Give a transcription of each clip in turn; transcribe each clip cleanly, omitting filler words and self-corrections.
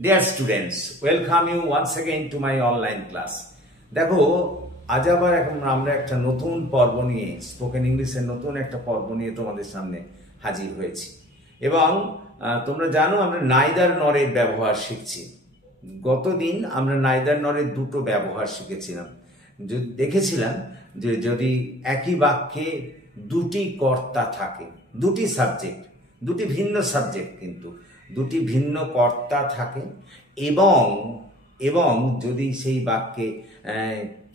Dear students, welcome you once again to my online class. দেখো আজ আবার আমরা একটা নতুন পর্ব নিয়ে স্পোকেন ইংলিশের নতুন একটা পর্ব নিয়ে তোমাদের সামনে হাজির হয়েছি এবং তোমরা জানো আমরা নাইদার নরের ব্যবহার শিখছি। গতদিন আমরা নাইদার নরের দুটো ব্যবহার শিখেছিলাম। দেখেছিলাম যে যদি একই বাক্যে দুটি কর্তা থাকে, দুটি সাবজেক্ট, দুটি ভিন্ন সাবজেক্ট কিন্তু দুটি ভিন্ন কর্তা থাকে এবং যদি সেই বাক্যে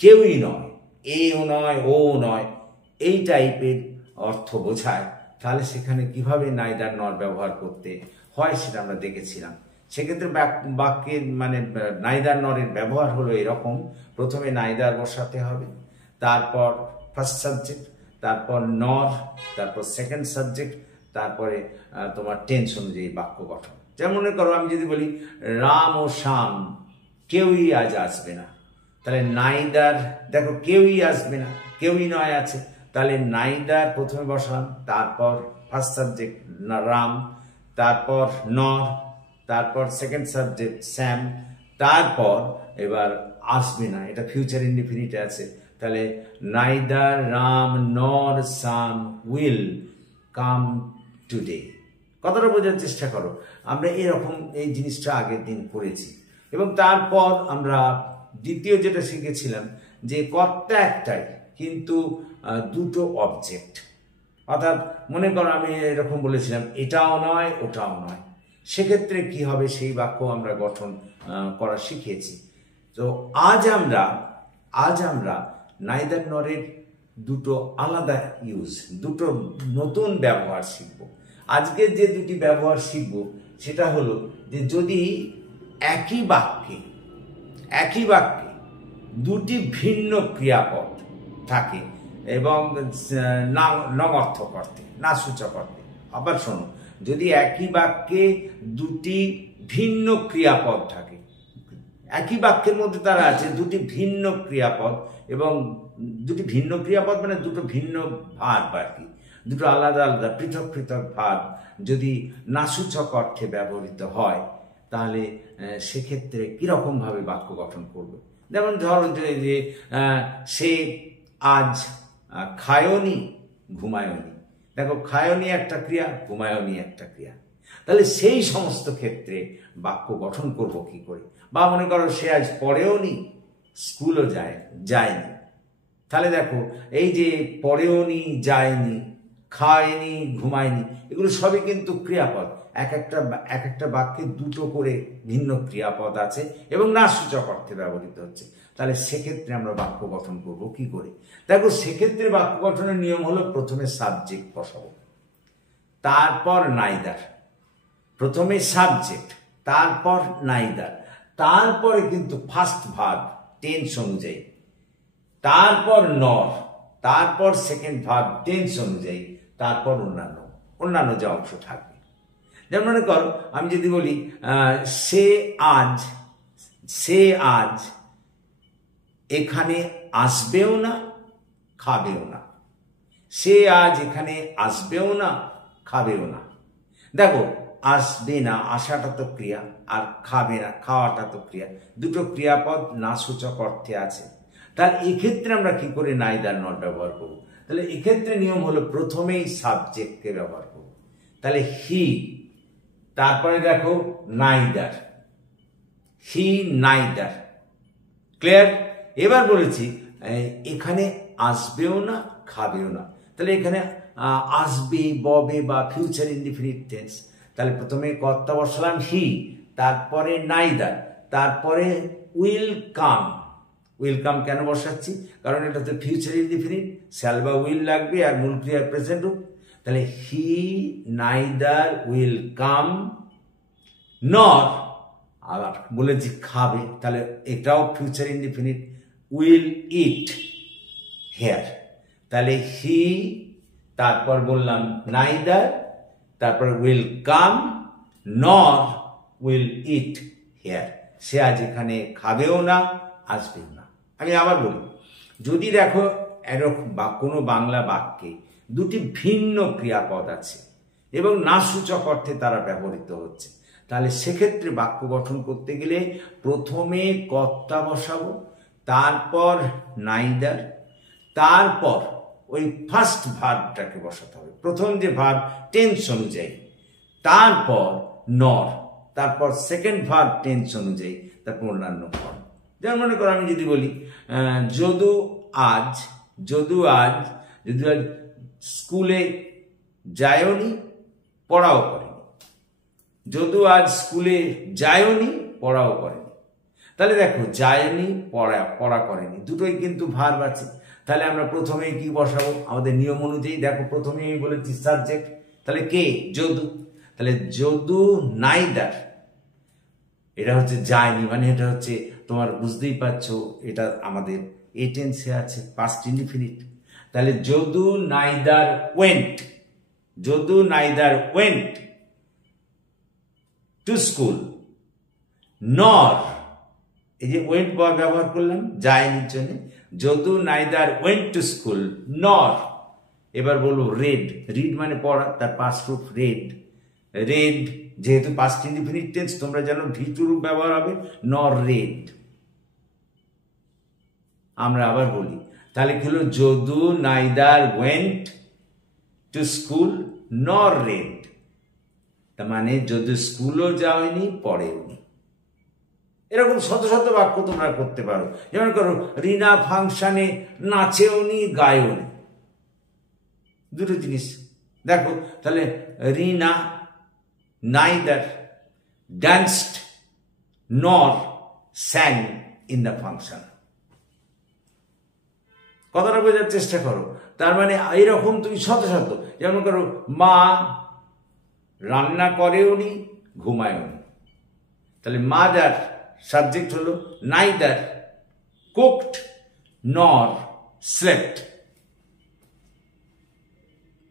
কেউই নয়, এও নয় ও নয়, এই টাইপের অর্থ বোঝায়, তাহলে সেখানে কিভাবে নাইদার নর ব্যবহার করতে হয় সেটা আমরা দেখেছিলাম। সেক্ষেত্রে বাক্যের নাইদার নরের ব্যবহার হলো এরকম: প্রথমে নাইদার বসাতে হবে, তারপর ফার্স্ট সাবজেক্ট, তারপর নর, তারপর সেকেন্ড সাবজেক্ট, তারপরে তোমার টেন্স অনুযায়ী বাক্য গঠন। যেমন মনে করো আমি যদি বলি রাম ও শ্যাম কেউই আজ আসবে না, তাহলে নাইদার, দেখো কেউই আসবে না, কেউই নয় আছে, তাহলে নাইদার প্রথমে বসালাম, তারপর ফার্স্ট সাবজেক্ট রাম, তারপর নর, তারপর সেকেন্ড সাবজেক্ট শ্যাম, তারপর এবার আসবে না, এটা ফিউচার ইনডিফিনিটে আছে, তাহলে নাইদার রাম নর শ্যাম উইল কাম টুডে। কথাটা বোঝার চেষ্টা করো। আমরা এরকম এই জিনিসটা আগের দিন পড়েছি এবং তারপর আমরা দ্বিতীয় যেটা শিখেছিলাম যে কর্তা একটাই কিন্তু দুটো অবজেক্ট। অর্থাৎ মনে করো আমি এরকম বলেছিলাম এটাও নয় ওটাও নয়, সেক্ষেত্রে কি হবে সেই বাক্য আমরা গঠন করা শিখিয়েছি। তো আজ আমরা নাইদার নরের দুটো আলাদা ইউজ, দুটো নতুন ব্যবহার শিখব। আজকে যে দুটি ব্যবহার শিখব সেটা হলো যে যদি একই বাক্যে দুটি ভিন্ন ক্রিয়াপদ থাকে এবং নঙর্থক অর্থে, না সূচক অর্থে। আবার শোনো, যদি একই বাক্যে দুটি ভিন্ন ক্রিয়াপদ থাকে, একই বাক্যের মধ্যে তারা আছে দুটি ভিন্ন ক্রিয়াপদ এবং দুটি ভিন্ন ক্রিয়াপদ মানে দুটো ভিন্ন ভার্ব আর কি, দুটো আলাদা আলাদা পৃথক পৃথক ভার্ব যদি নাসূচক অর্থে ব্যবহৃত হয়, তাহলে সেক্ষেত্রে কীরকমভাবে বাক্য গঠন করবে। যেমন ধরো যে সে আজ খায়নি ঘুমায়নি, দেখো খায়নি একটা ক্রিয়া, ঘুমায়নি একটা ক্রিয়া, তাহলে সেই সমস্ত ক্ষেত্রে বাক্য গঠন করব কি করে। বা মনে করো সে আজ পড়েও নি, স্কুলও যায়নি, তাহলে দেখো এই যে পড়েও নি, যায়নি, খায়নি, ঘুমায়নি, এগুলো সবই কিন্তু ক্রিয়াপদ। এক একটা বাক্যে দুটো করে ভিন্ন ক্রিয়াপদ আছে এবং না সূচক অর্থে ব্যবহৃত হচ্ছে, তাহলে সেক্ষেত্রে আমরা বাক্য গঠন করব কি করে। দেখো সেক্ষেত্রে বাক্য গঠনের নিয়ম হলো প্রথমে সাবজেক্ট বসাবো, তারপর নাইদার, প্রথমে সাবজেক্ট, তারপর নাইদার, তারপরে কিন্তু ফার্স্ট ভার্ব টেন্স অনুযায়ী, তারপর নর, তারপর সেকেন্ড ভার্ব টেন্স অনুযায়ী, তারপর অন্যান্য যে অংশ থাকবে। যেমন মনে করো আমি যদি বলি সে আজ এখানে আসবেও না খাবেও না, সে আজ এখানে আসবেও না খাবেও না। দেখো আসবে না আসাটা তো ক্রিয়া, আর খাবে না খাওয়াটা তো ক্রিয়া, দুটো ক্রিয়াপদ না সূচক অর্থে আছে। তাহলে এক্ষেত্রে আমরা কি করে নাইদার নট ব্যবহার করব। তাহলে এক্ষেত্রে নিয়ম হলো প্রথমেই সাবজেক্টকে ব্যবহার করব। তাহলে হি, তারপরে দেখো নাইদার, হি নাইদার, ক্লিয়ার। এবার বলেছি এখানে আসবেও না খাবেও না, তাহলে এখানে আসবে ববে বা ফিউচার ইনডিফিনিট টেন্স, তাহলে প্রথমে কর্তা বসালাম হি, তারপরে নাইদার, তারপরে উইল কাম। উইল কাম কেন বসাচ্ছি, কারণ এটা তো ফিউচার ইনডিফিনিট, শ্যাল বা উইল লাগবে আর মূল ক্রিয়ার প্রেজেন্ট রূপ। তাহলে হি নাইদার উইল কাম নর, আবার বলেছি খাবে, তাহলে এটাও future indefinite, will it here. তাহলে হি, তারপর বললাম নাইদার, তারপর উইল কাম নর উইল ইট হেয়ার, সে আজ এখানে খাবেও না আসবেও না। আমি আবার বলি, যদি দেখো এরকম বা কোনো বাংলা বাক্যে দুটি ভিন্ন ক্রিয়াপদ আছে এবং না সূচক অর্থে তারা ব্যবহৃত হচ্ছে, তাহলে সেক্ষেত্রে বাক্য গঠন করতে গেলে প্রথমে কর্তা বসাবো, তারপর নাইদার, তারপর ওই ফার্স্ট ভার্বটাকে বসাতে হবে, প্রথম যে ভার্ব টেন্স অনুযায়ী, তারপর নর, তারপর সেকেন্ড ভার্ব টেন্স অনুযায়ী, তারপর অন্যান্য ফর্ম। যেমন মনে করো আমি যদি বলি যদু আজ স্কুলে যায়নি, পড়াও করেনি। যদু আজ স্কুলে যায়নি, পড়াও করেনি। তাহলে দেখো যায়নি, পড়া করেনি, দুটোই কিন্তু ভার্ব আছে। তাহলে আমরা প্রথমেই কি বসাবো আমাদের নিয়ম অনুযায়ী? দেখো প্রথমে আমি বলেছি সাবজেক্ট, তাহলে কে? যদু। তাহলে যদু নাইদার, এটা হচ্ছে যায়নি, মানে এটা হচ্ছে তোমার বুঝতেই পারছো এটা আমাদের এ টেন্সে আছে, পাস্ট ইনডিফিনিট। তাহলে Jadu neither went to school nor, এই যে ওয়েন্ট ব্যবহার করলাম যায়নির জন্য, Jadu neither went to school nor. এবার বলবো রিড মানে পড়া, তার পাস্ট রূপ রেড, যেহেতু পাস্ট ইনডিফিনিট টেন্স তোমরা জানো ভি2 রূপ ব্যবহার হবে, নর রেড। আমরা আবার বলি, তাহলে কি হলো? Jadu neither went to school nor read, তার মানে যদু স্কুলও যাওনি, পড়েওনি। এরকম শত শত বাক্য তোমরা করতে পারো। যেমন করো রিনা ফাংশনে নাচেওনি, গায়নি, দুটো জিনিস দেখো। তাহলে রিনা neither danced nor sang in the function। কথাটা বোঝার চেষ্টা করো। তার মানে এইরকম তুমি শত শত, যেমন করো মা রান্না করেওনি, ঘুমায়ওনি। তাহলে মাদার সাবজেক্ট হলো neither cooked nor slept।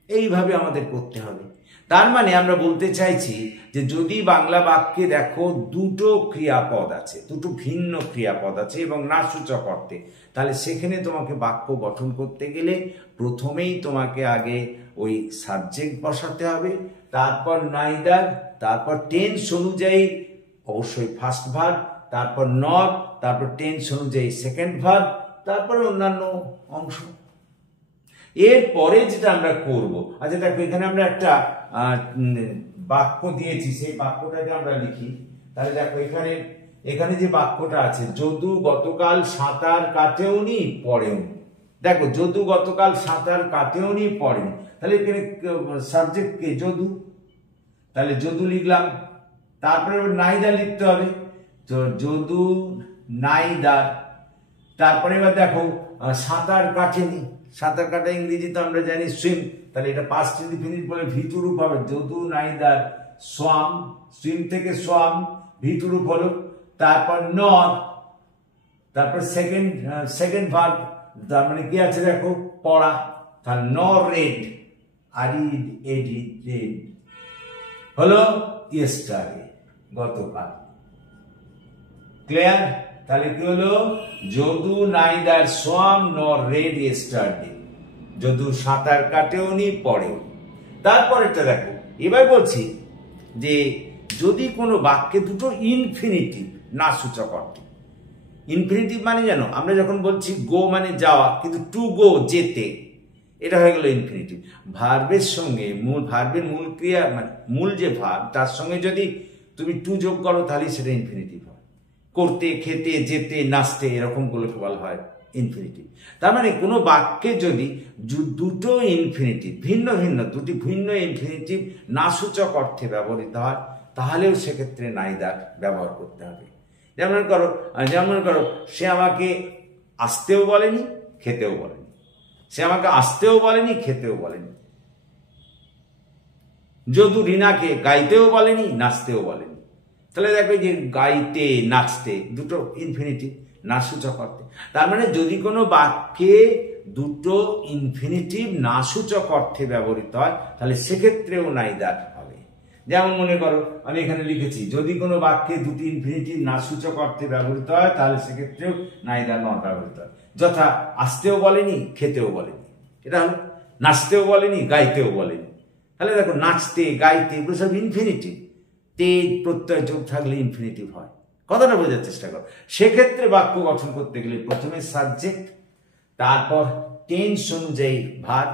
এইভাবে আমাদের করতে হবে। তার মানে আমরা বলতে চাইছি যে যদি বাংলা বাক্যে দেখো দুটো ক্রিয়াপদ আছে, দুটো ভিন্ন ক্রিয়াপদ আছে এবং না সূচক অর্থে, তাহলে সেখানে তোমাকে বাক্য গঠন করতে গেলে প্রথমেই তোমাকে আগে ওই সাবজেক্ট বসাতে হবে, তারপর নাইদার, তারপর টেন্স অনুযায়ী অবশ্যই ফার্স্ট ভার্ব, তারপর নট, তারপর টেন্স অনুযায়ী সেকেন্ড ভার্ব, তারপর অন্যান্য অংশ। এরপরে যেটা আমরা করব, আচ্ছা দেখো এখানে আমরা একটা বাক্য দিয়েছি, সেই বাক্যটাকে আমরা লিখি। তাহলে দেখো এখানে যে বাক্যটা আছে, যদু গতকাল সাঁতার কাটেওনি, পড়েওনি। দেখো যদু গতকাল সাঁতার কাটেওনি, পড়েনি, তাহলে এখানে সাবজেক্ট কে? যদু। তাহলে যদু লিখলাম, তারপরে নাইদার লিখতে হবে, তো যদু নাইদার। তারপরে এবার দেখো সাঁতার কাটেনি, সাঁতার কাটা ইংরেজি তো আমরা জানি সুইম, তাহলে এটা পাস্ট ইনডিফিনিট বলে ভি2 রূপ হবে, যদু নাইদার সোয়াম, সুইম থেকে সোয়াম, ভি2 রূপ হলো। তারপর নর, তারপর সেকেন্ড ভার্ব, তার মানে কি আছে দেখো পড়া, তাহলে নর রেড, রেড হলো ইয়েস্টারডে, গতকাল। ক্লিয়ার? তাহলে কি হলো? যদু নাইদার সোয়াম নর রেড ইয়েস্টারডে, যদু সাঁতার কাটেওনি, পড়েও। তারপরেরটা দেখো, এবার বলছি যে যদি কোনো বাক্যে দুটো ইনফিনিটিভ না সূচক অর্থে, ইনফিনিটিভ মানে জানো আমরা যখন বলছি গো মানে যাওয়া, কিন্তু টু গো যেতে, এটা হয়ে গেল ইনফিনিটিভ। ভার্বের সঙ্গে ভার্বের মূল ক্রিয়া মানে মূল যে ভার্ব তার সঙ্গে যদি তুমি টু যোগ করো তাহলে সেটা ইনফিনিটিভ হয়। করতে, খেতে, যেতে, নাচতে, এরকম গুলোকে বলা হয় ইনফিনিটিভ। তার মানে কোনো বাক্যে যদি দুটো ইনফিনিটিভ ভিন্ন দুটি ভিন্ন ইনফিনিটিভ না সূচক অর্থে ব্যবহৃত হয়, তাহলেও সেক্ষেত্রে নাইদার ব্যবহার করতে হবে। যেমন করো সে আমাকে আসতেও বলেনি, খেতেও বলেনি। সে আমাকে আসতেও বলেনি, খেতেও বলেনি। যদু রিনাকে গাইতেও বলেনি, নাচতেও বলেনি। তাহলে দেখো যে গাইতে, নাচতে দুটো ইনফিনিটিভ না সূচক অর্থে। তার মানে যদি কোনো বাক্যে দুটো ইনফিনিটিভ না সূচক অর্থে ব্যবহৃত হয়, তাহলে সেক্ষেত্রেও নাইদার হবে। যেমন মনে করো আমি এখানে লিখেছি, যদি কোনো বাক্যে দুটি ইনফিনিটিভ না সূচক অর্থে ব্যবহৃত হয়, তাহলে সেক্ষেত্রেও নাইদার নট ব্যবহৃত হয়। যথা আসতেও বলেনি, খেতেও বলেনি, এটা হলো। নাচতেও বলেনি, গাইতেও বলেনি। তাহলে দেখো নাচতে, গাইতে, এগুলো সব ইনফিনিটিভ, তে প্রত্যয় যোগ থাকলে ইনফিনিটিভ হয়। কথাটা বোঝার চেষ্টা করো। সেক্ষেত্রে বাক্য গঠন করতে গেলে প্রথমে সাবজেক্ট, তারপর টেন্স অনুযায়ী ভার্ব,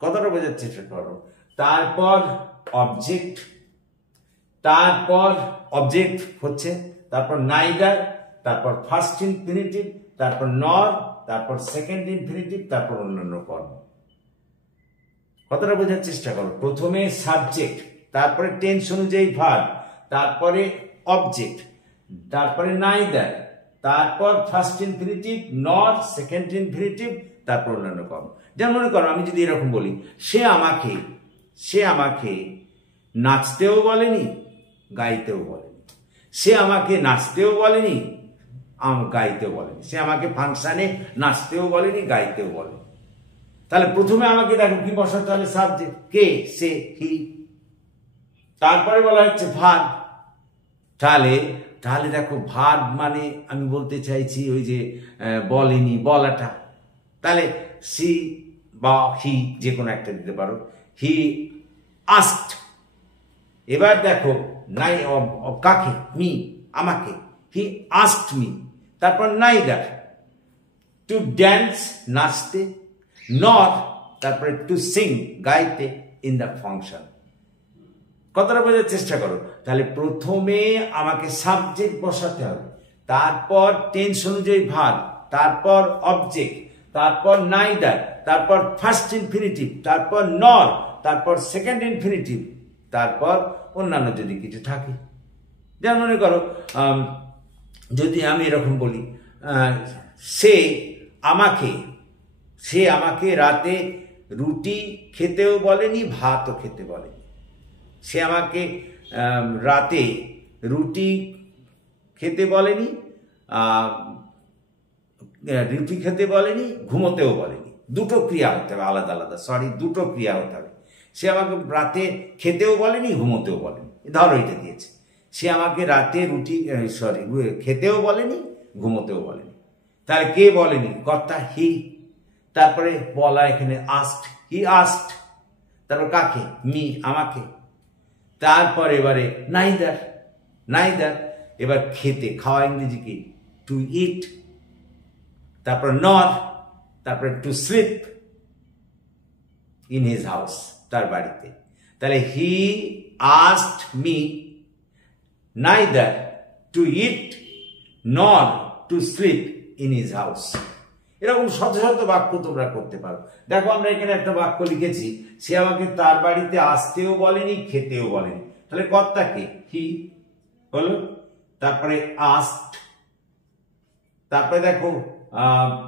কথাটা বোঝার চেষ্টা করো, তারপর অবজেক্ট, তারপর অবজেক্ট হচ্ছে, তারপর নাইদার, তারপর ফার্স্ট ইনফিনিটিভ, তারপর নর, তারপর সেকেন্ড ইনফিনিটিভ, তারপর অন্যান্য কর্ম। কথাটা বোঝার চেষ্টা করো। প্রথমে সাবজেক্ট, তারপরে টেন্স অনুযায়ী ভার্ব, তারপরে অবজেক্ট, তারপরে নাইদার, তারপর ফার্স্ট ইনফিনিটিভ, নর, সেকেন্ড ইনফিনিটিভ, তারপর অন্যান্য কর্ম। যেমন মনে করো আমি যদি এরকম বলি, সে আমাকে নাচতেও বলেনি, গাইতেও বলেনি। সে আমাকে নাচতেও বলেনি, গাইতেও বলেনি। সে আমাকে ফাংশনে নাচতেও বলেনি, গাইতেও বলেনি। তাহলে প্রথমে আমাকে দেখো কি বসাতে হবে, সাবজেক্ট, কে, সে, হি। তারপরে বলা হচ্ছে ভার্ব। তাহলে দেখো ভার্ব মানে আমি বলতে চাইছি ওই যে বলেনি, বলাটা। তাহলে সি বা হি যে কোনো একটা দিতে পারো। He asked. এবার দেখো নাই কাকে, মি, আমাকে, হি আস্কড মি। তারপর নাইদার, টু ড্যান্স, নাচতে, নর, তারপরে টু সিং, গাইতে, ইন দ্য ফাংশন। কথাটা বোঝার চেষ্টা করো। তাহলে প্রথমে আমাকে সাবজেক্ট বসাতে হবে, তারপর টেন্স অনুযায়ী ভার্ব, তারপর অবজেক্ট, তারপর নাইদার, তারপর ফার্স্ট ইনফিনিটিভ, তারপর নর, তারপর সেকেন্ড ইনফিনিটিভ, তারপর অন্যান্য যদি কিছু থাকে। যেমন মনে করো যদি আমি এরকম বলি, সে আমাকে রাতে রুটি খেতেও বলেনি, ভাতও খেতে বলেনি। সে আমাকে রাতে রুটি খেতে বলেনি, ঘুমোতেও বলেনি। দুটো ক্রিয়া হতে হবে আলাদা আলাদা, দুটো ক্রিয়া হতে হবে। সে আমাকে রাতে খেতেও বলেনি, ঘুমোতেও বলেনি। ধরো এটা দিয়েছে, সে আমাকে রাতে খেতেও বলেনি, ঘুমোতেও বলেনি। তাহলে কে বলেনি, কর্তা হি। তারপরে বলা এখানে আস্কড, হি আস্কড। তারপর কাকে, মি, আমাকে। তারপর এবারে নাইদার। এবার খেতে, খাওয়া ইংরেজি কি, টু ইট। তারপর নর, তারপরে to sleep in his house, তার বাড়িতে। তাহলে he asked me neither to eat nor to sleep in his house. এরকম শত শত বাক্য তোমরা করতে পারো। দেখো আমরা এখানে একটা বাক্য লিখেছি, সে আমাকে তার বাড়িতে আসতেও বলেনি, খেতেও বলেনি। তাহলে কর্তাকে হি হলো, তারপরে আস্কড, তারপরে দেখো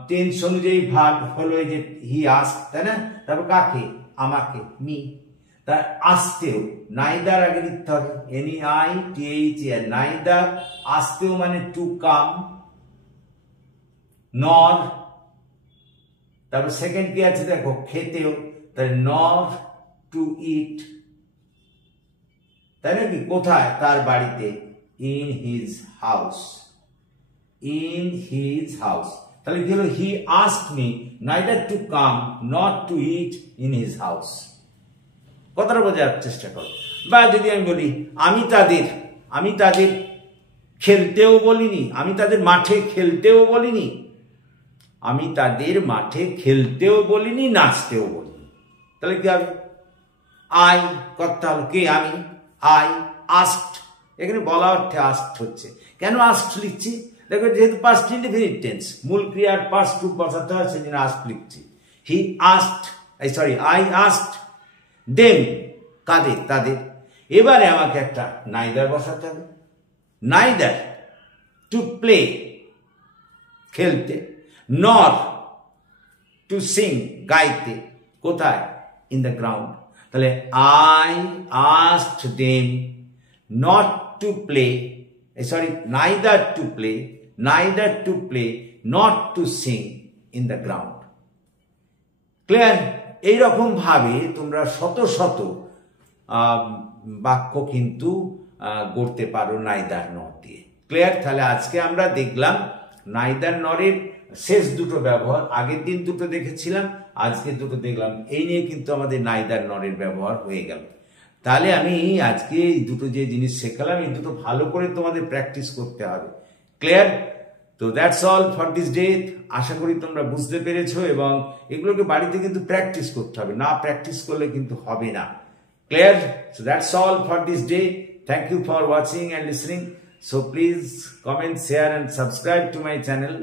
টেন্স অনুযায়ী ভার্ব হলো এই যে হি আস্কড, তাই না? তারপর কাকে, আমাকে, মি। তার আসতেও, নাইদার আগে লিখতে হবে, NEITHER, নাইদার। আসতেও মানে টু কাম, নর। তারপর সেকেন্ড কি আছে দেখো, খেতেও, তাহলে নর টু ইট। তাই নাকি? কোথায়, তার বাড়িতে, in his house, in his house. তাহলে কি হলো, he asked me neither to come not to eat in his house. কথাটা বোঝার চেষ্টা করো। বা যদি আমি বলি, আমি তাদের খেলতেও বলিনি, আমি তাদের মাঠে খেলতেও বলিনি, আমি তাদের মাঠে খেলতেও বলিনি, নাচতেও বলিনি। তাহলে কি হবে, আই করতে হবে, কে, আমি, আই আস্কড। এখানে বলা অর্থে আস্কড হচ্ছে। কেন আস্কড লিখছি, দেখো যেহেতু পাস্ট ইনডেফিনিট টেন্স, মূল ক্রিয়ার পাস্ট রূপ বসাতে হয়, সেজন্য আস্কড লিখছি। He asked, I asked them, কাদের, তাদের। এবারে আমাকে একটা নাইদার বসাতে হবে। নাইদার টু প্লে, খেলতে, নর টু সিং, গাইতে। কোথায়, ইন দ্য গ্রাউন্ড। তাহলে I asked them not to play, neither to play not to sing in the ground. Clear? এইরকম ভাবে তোমরা শত শত বাক্য কিন্তু গড়তে পারো নাইদার নর দিয়ে। ক্লিয়ার? তাহলে আজকে আমরা দেখলাম নাইদার নরের শেষ দুটো ব্যবহার। আগের দিন দুটো দেখেছিলাম, আজকে দুটো দেখলাম। এই নিয়ে কিন্তু আমাদের নাইদার নরের ব্যবহার হয়ে গেল। তাহলে আমি আজকে এই দুটো যে জিনিস শেখালাম এই দুটো ভালো করে তোমাদের প্র্যাকটিস করতে হবে। ক্লিয়ার? তো that's all for this day. আশা করি তোমরা বুঝতে পেরেছো, এবং এগুলোকে বাড়িতে কিন্তু প্র্যাকটিস করতে হবে, না প্র্যাকটিস করলে কিন্তু হবে না। Clear? So that's all for this day. Thank you for watching and listening. So please comment, share and subscribe to my channel.